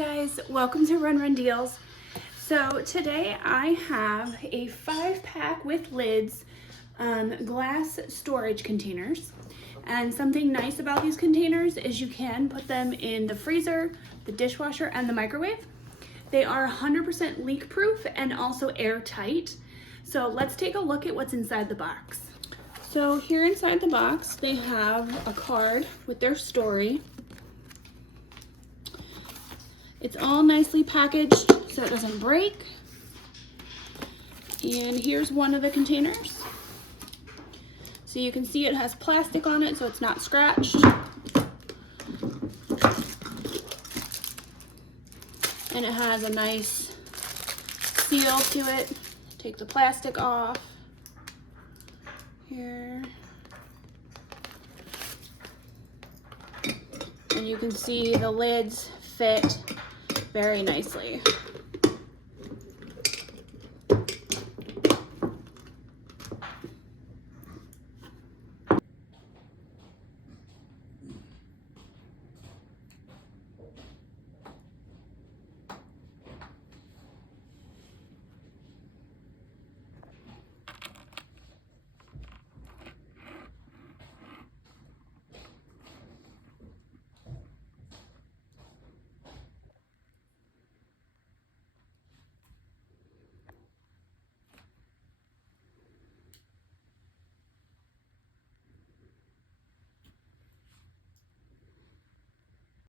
guys, welcome to Run Deals. So today I have a 5-pack with lids, glass storage containers. And something nice about these containers is you can put them in the freezer, the dishwasher, and the microwave. They are 100% leak proof and also airtight. So let's take a look at what's inside the box. So here inside the box, they have a card with their story. It's all nicely packaged so it doesn't break. And here's one of the containers. So you can see it has plastic on it so it's not scratched. And it has a nice seal to it. Take the plastic off. Here. And you can see the lids fit very nicely.